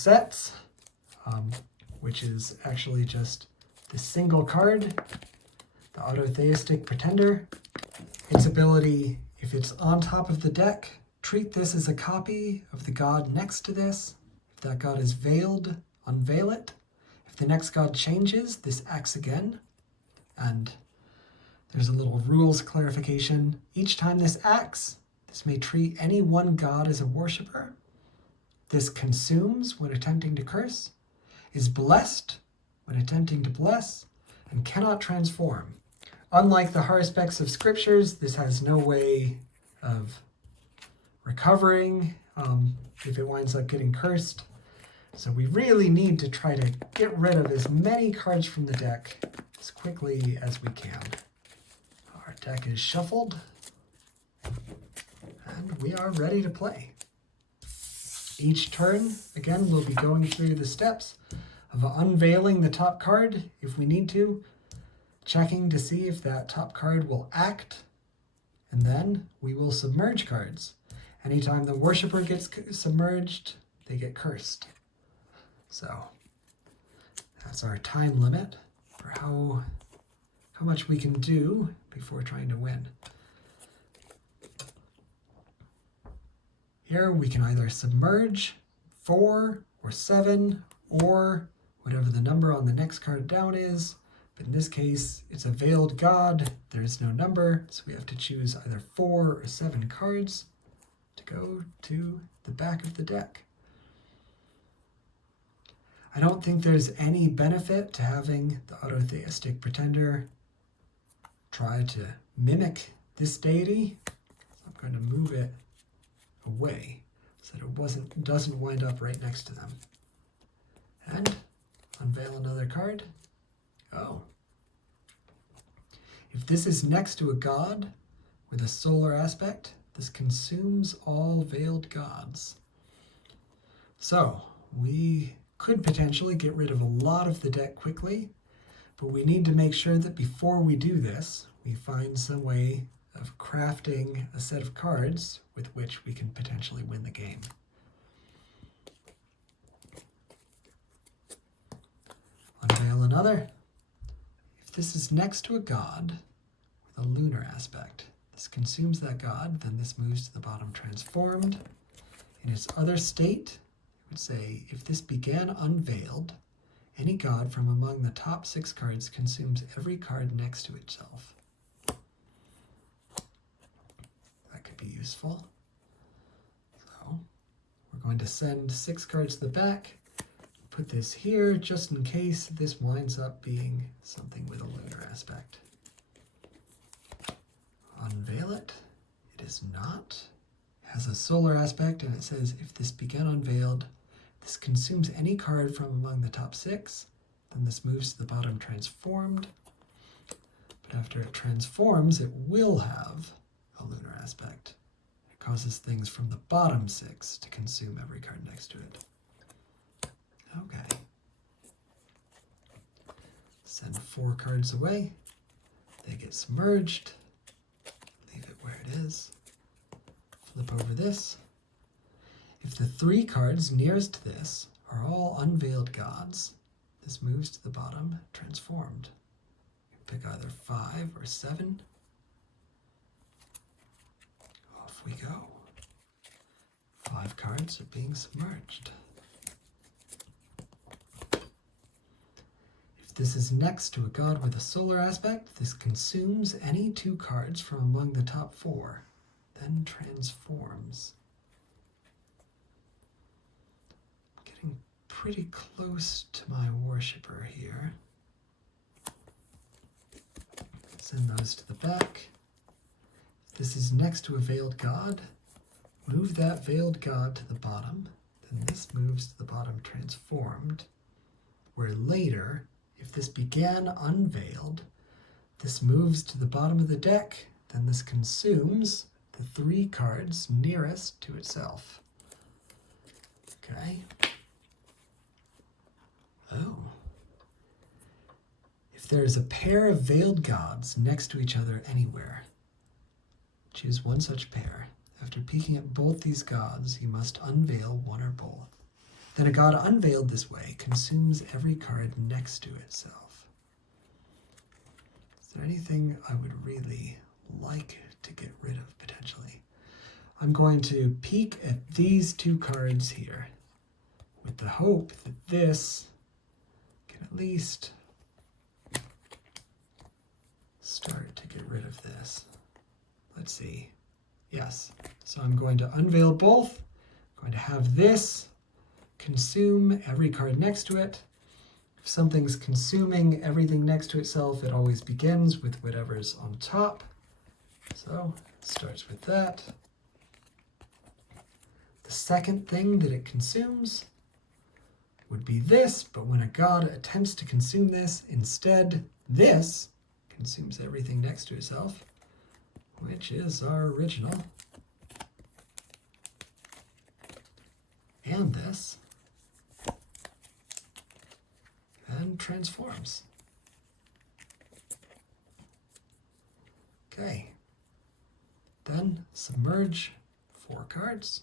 sets, which is actually just the single card, the Autotheistic Pretender. Its ability, if it's on top of the deck, treat this as a copy of the god next to this. If that god is veiled, unveil it. If the next god changes, this acts again. And there's a little rules clarification. Each time this acts, this may treat any one god as a worshipper. This consumes when attempting to curse, is blessed when attempting to bless, and cannot transform. Unlike the haruspex of scriptures, this has no way of recovering if it winds up getting cursed. So we really need to try to get rid of as many cards from the deck as quickly as we can. Our deck is shuffled, and we are ready to play. Each turn, again, we'll be going through the steps of unveiling the top card if we need to, checking to see if that top card will act, and then we will submerge cards. Anytime the worshiper gets submerged, they get cursed. So that's our time limit for how much we can do before trying to win. Here we can either submerge 4 or 7 or whatever the number on the next card down is. But in this case, it's a veiled god. There is no number, so we have to choose either 4 or 7 cards to go to the back of the deck. I don't think there's any benefit to having the Autotheistic Pretender try to mimic this deity. I'm going to move it away so that it doesn't wind up right next to them. And unveil another card. Oh. If this is next to a god with a solar aspect, this consumes all veiled gods. So we could potentially get rid of a lot of the deck quickly, but we need to make sure that before we do this, we find some way of crafting a set of cards with which we can potentially win the game. Unveil another. If this is next to a god with a lunar aspect, this consumes that god, then this moves to the bottom transformed. In its other state, it would say, if this began unveiled, any god from among the top 6 cards consumes every card next to itself. That could be useful. So we're going to send 6 cards to the back, put this here just in case this winds up being something with a lunar aspect. Unveil it. It is not. It has a solar aspect, and it says if this began unveiled, this consumes any card from among the top 6, then this moves to the bottom transformed. But after it transforms, it will have a lunar aspect. It causes things from the bottom 6 to consume every card next to it. Okay. Send 4 cards away. They get submerged. Leave it where it is. Flip over this. If the 3 cards nearest to this are all unveiled gods, this moves to the bottom transformed. Pick either 5 or 7. Off we go. 5 cards are being submerged. If this is next to a god with a solar aspect, this consumes any 2 cards from among the top 4, then transforms. Getting pretty close to my worshipper here. Send those to the back. If this is next to a veiled god, move that veiled god to the bottom. Then this moves to the bottom transformed, where later, if this began unveiled, this moves to the bottom of the deck, then this consumes the 3 cards nearest to itself. Okay. Oh. If there is a pair of veiled gods next to each other anywhere, choose one such pair. After peeking at both these gods, you must unveil one or both. then a god unveiled this way consumes every card next to itself. Is there anything I would really like to get rid of potentially? I'm going to peek at these two cards here with the hope that this can at least start to get rid of this. Let's see. Yes. So I'm going to unveil both. I'm going to have this consume every card next to it. If something's consuming everything next to itself, it always begins with whatever's on top. So it starts with that. The second thing that it consumes would be this, but when a god attempts to consume this, instead this consumes everything next to itself, which is our original. And this. And transforms. Okay. Then submerge 4 cards.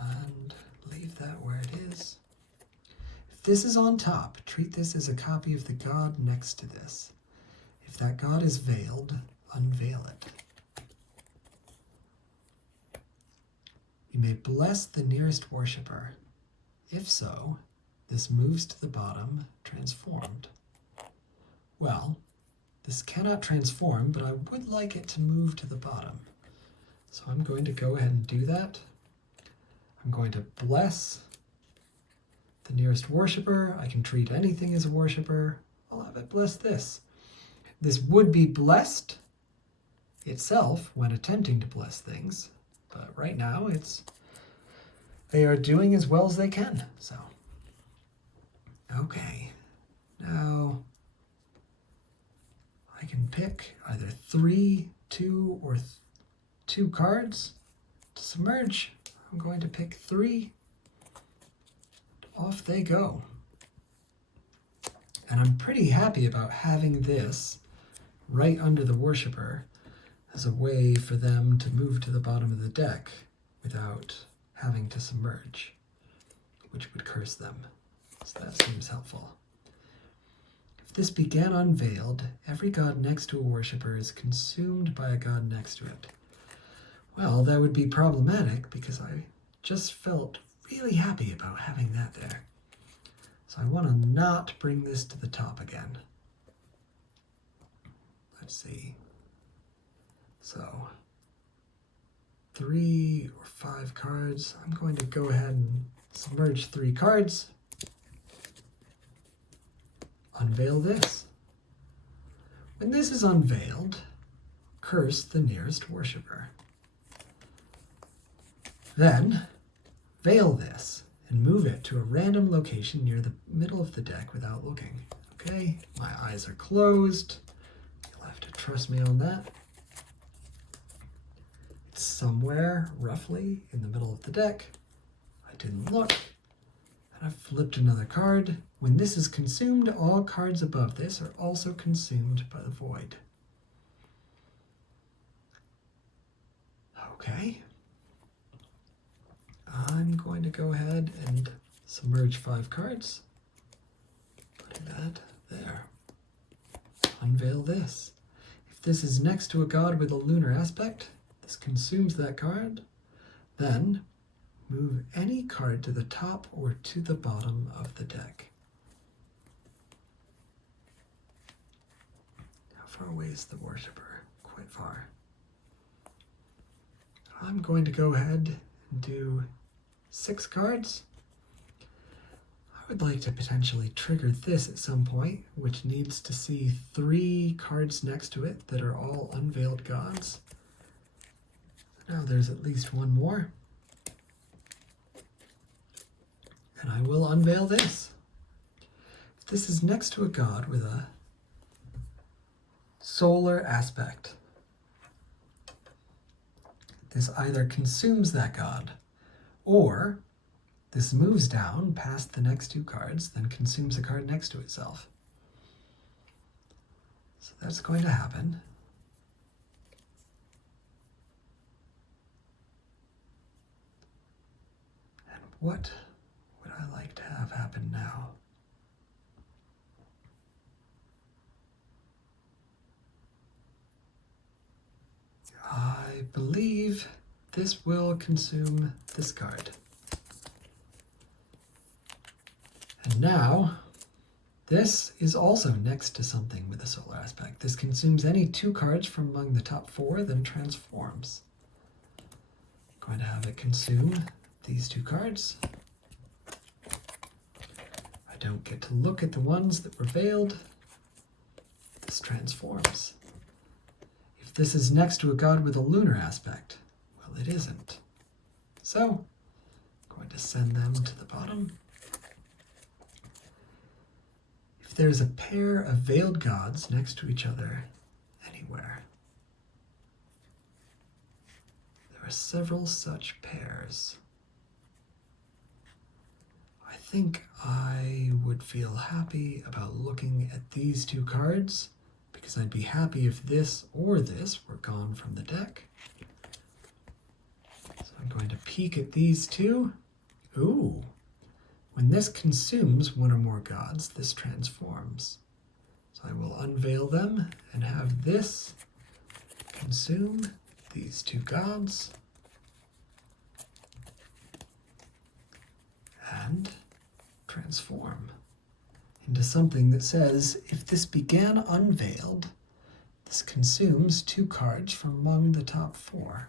And leave that where it is. If this is on top, treat this as a copy of the god next to this. If that god is veiled, unveil it. You may bless the nearest worshipper. If so, this moves to the bottom, transformed. Well, this cannot transform, but I would like it to move to the bottom. So I'm going to go ahead and do that. I'm going to bless the nearest worshipper. I can treat anything as a worshipper. I'll have it bless this. This would be blessed itself when attempting to bless things, but right now they are doing as well as they can. So, okay, now I can pick either 3, 2, or 2 cards to submerge. I'm going to pick 3. Off they go. And I'm pretty happy about having this right under the worshipper as a way for them to move to the bottom of the deck without having to submerge, which would curse them. So that seems helpful. If this began unveiled, every god next to a worshipper is consumed by a god next to it. Well, that would be problematic because I just felt really happy about having that there. So I want to not bring this to the top again. Let's see. So 3 or 5 cards. I'm going to go ahead and submerge 3 cards. Unveil this. When this is unveiled, curse the nearest worshipper. Then veil this and move it to a random location near the middle of the deck without looking. Okay, my eyes are closed. You'll have to trust me on that. It's somewhere roughly in the middle of the deck. I didn't look. And I flipped another card. When this is consumed, all cards above this are also consumed by the void. Okay. I'm going to go ahead and submerge 5 cards. Putting that there. Unveil this. If this is next to a god with a lunar aspect, this consumes that card. Then move any card to the top or to the bottom of the deck. How far away is the worshipper? Quite far. I'm going to go ahead and do 6 cards. I would like to potentially trigger this at some point, which needs to see 3 cards next to it that are all unveiled gods. Now there's at least 1 more. And I will unveil this. If this is next to a god with a solar aspect, this either consumes that god, or this moves down past the next 2 cards, then consumes a card next to itself. So that's going to happen. What would I like to have happen now? I believe this will consume this card. And now, this is also next to something with a solar aspect. This consumes any 2 cards from among the top 4, then transforms. I'm going to have it consume these 2 cards. I don't get to look at the ones that were veiled. This transforms. If this is next to a god with a lunar aspect, well, it isn't. So, I'm going to send them to the bottom. If there's a pair of veiled gods next to each other anywhere, there are several such pairs. I think I would feel happy about looking at these 2 cards, because I'd be happy if this or this were gone from the deck. So I'm going to peek at these 2. Ooh! When this consumes one or more gods, this transforms. So I will unveil them and have this consume these 2 gods. And transform into something that says, if this began unveiled, this consumes 2 cards from among the top 4.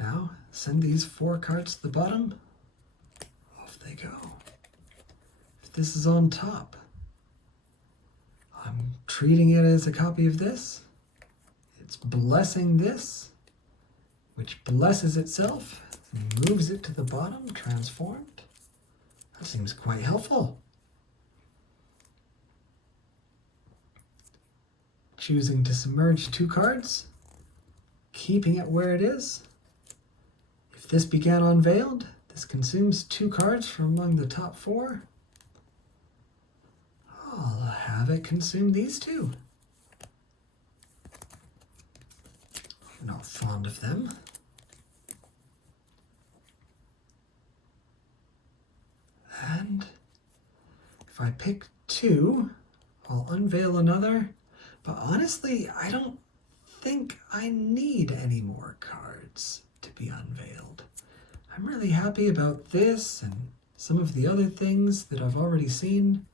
Now, send these 4 cards to the bottom. Off they go. If this is on top, I'm treating it as a copy of this. It's blessing this, which blesses itself and moves it to the bottom, transformed. That seems quite helpful. Choosing to submerge 2 cards, keeping it where it is. If this began unveiled, this consumes 2 cards from among the top 4. I'll have it consume these 2. I'm not fond of them. And if I pick 2, I'll unveil another. But honestly, I don't think I need any more cards to be unveiled. I'm really happy about this and some of the other things that I've already seen.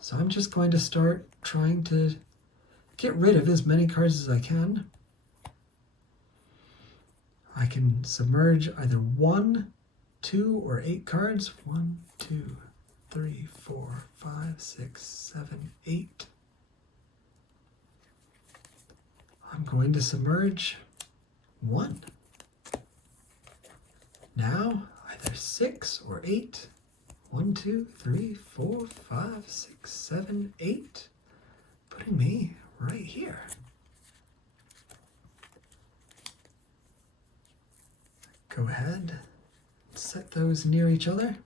So I'm just going to start trying to get rid of as many cards as I can. I can submerge either 1, 2, or 8 cards. 1, 2, 3, 4, 5, 6, 7, 8. I'm going to submerge 1. Now, either 6 or 8. 1, 2, 3, 4, 5, 6, 7, 8. Putting me right here. Go ahead, set those near each other.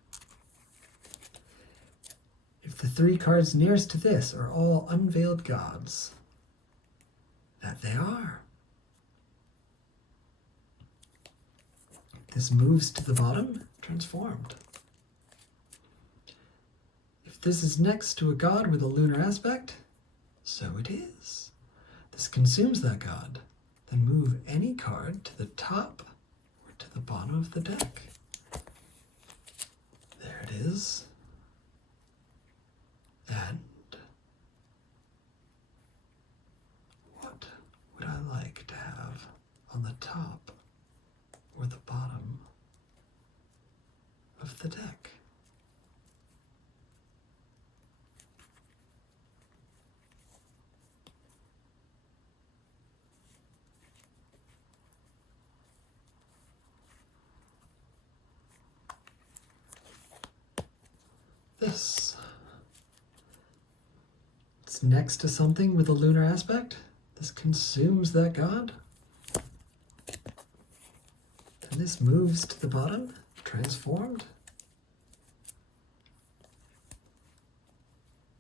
If the 3 cards nearest to this are all unveiled gods, that they are. This moves to the bottom, transformed. If this is next to a god with a lunar aspect, so it is. This consumes that god. Then move any card to the top or to the bottom of the deck. There it is. And what would I like to have on the top or the bottom of the deck? This. It's next to something with a lunar aspect. This consumes that god. And this moves to the bottom, transformed.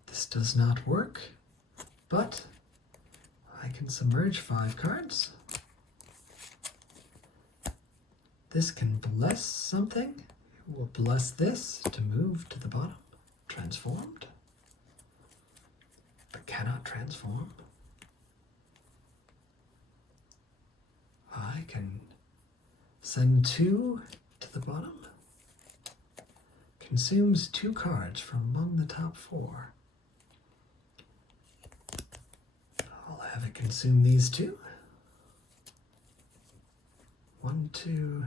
This does not work, but I can submerge 5 cards. this can bless something. It will bless this to move to the bottom. Transformed. But cannot transform. I can send 2 to the bottom. Consumes 2 cards from among the top 4. I'll have it consume these 2. 1, 2.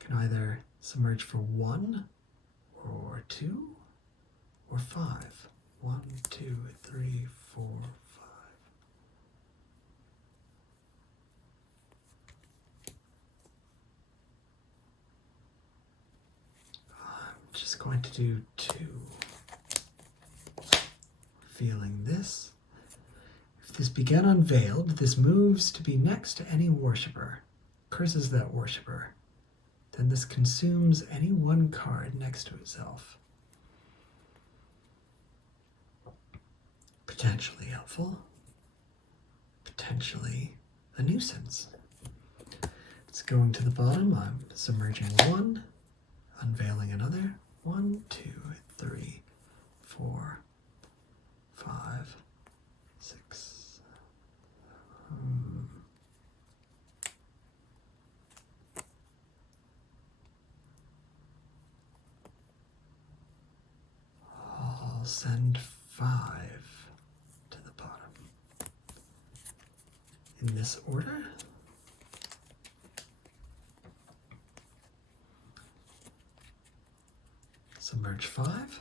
Can either submerge for 1 or 2 or 5. 1, 2, 3, 4, 5. Just going to do 2. Feeling this. If this began unveiled, this moves to be next to any worshipper, curses that worshipper. Then this consumes any 1 card next to itself. Potentially helpful. Potentially a nuisance. It's going to the bottom. I'm submerging 1, unveiling another. 1, 2, 3, 4, 5, 6. I'll send 5 to the bottom. In this order. Submerge 5.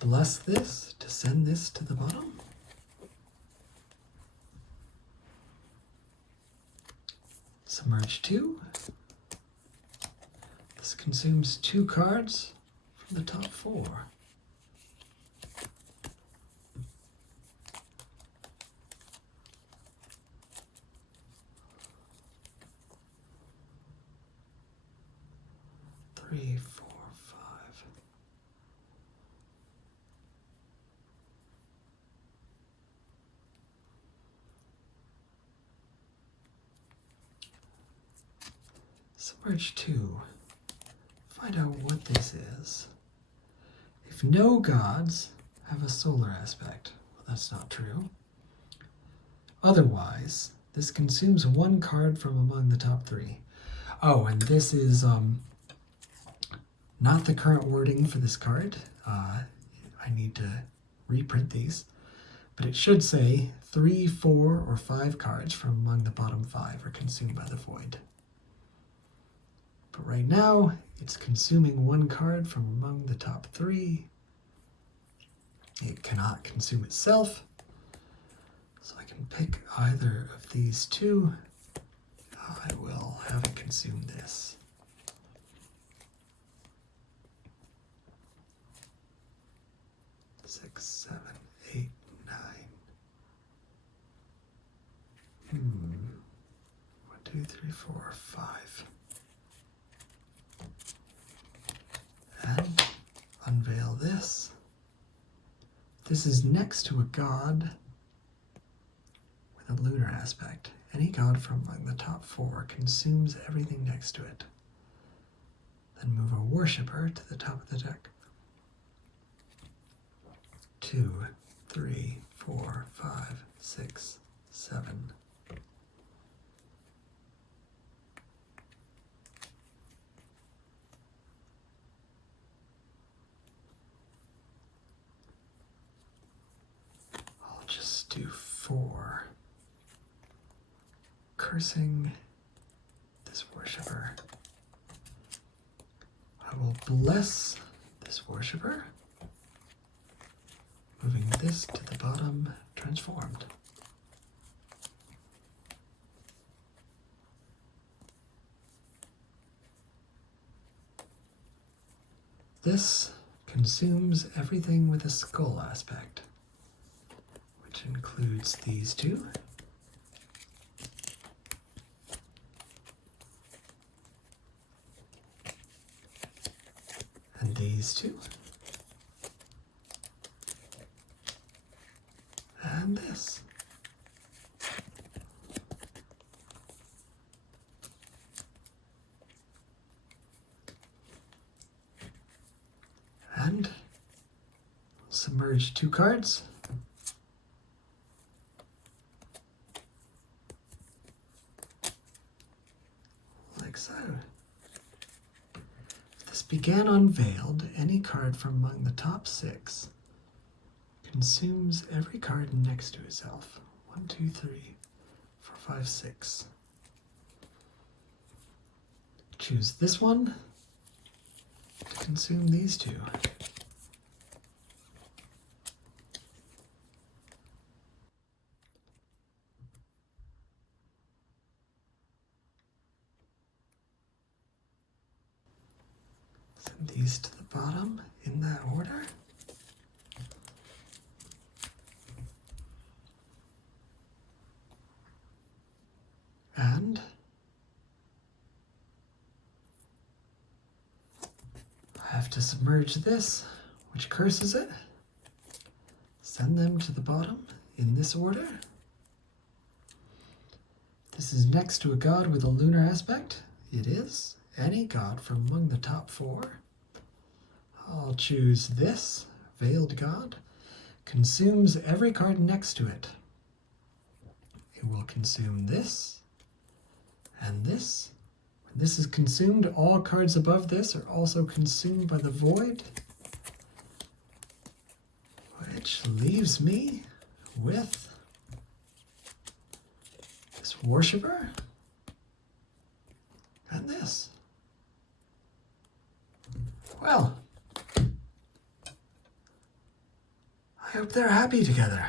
Bless this to send this to the bottom. Submerge 2. This consumes 2 cards from the top 4. Three, 4, 5. Submerge 2. Find out what this is. If no gods have a solar aspect, well, that's not true. Otherwise, this consumes 1 card from among the top 3. Oh, and this is not the current wording for this card. I need to reprint these. But it should say 3, 4, or 5 cards from among the bottom 5 are consumed by the void. But right now, it's consuming 1 card from among the top 3. It cannot consume itself. So I can pick either of these 2. I will have it consume this. Six, 7, 8, 9. 1, 2, 3, 4, 5. And unveil this. This is next to a god with a lunar aspect. Any god from among the top 4 consumes everything next to it. Then move a worshipper to the top of the deck. 2, 3, 4, 5, 6, 7. I'll just do 4. Cursing this worshipper. I will bless this worshipper. Moving this to the bottom, transformed. This consumes everything with a skull aspect, which includes these 2. And these 2. And this. And submerge 2 cards. Like so. If this began unveiled, any card from among the top 6 consumes every card next to itself. 1, 2, 3, 4, 5, 6. Choose this one to consume these 2. Send these to the bottom in that order. And I have to submerge this, which curses it. Send them to the bottom in this order. This is next to a god with a lunar aspect. It is any god from among the top 4. I'll choose this, Veiled God. Consumes every card next to it. It will consume this and this. When this is consumed, all cards above this are also consumed by the void, which leaves me with this worshipper and this. Well, I hope they're happy together.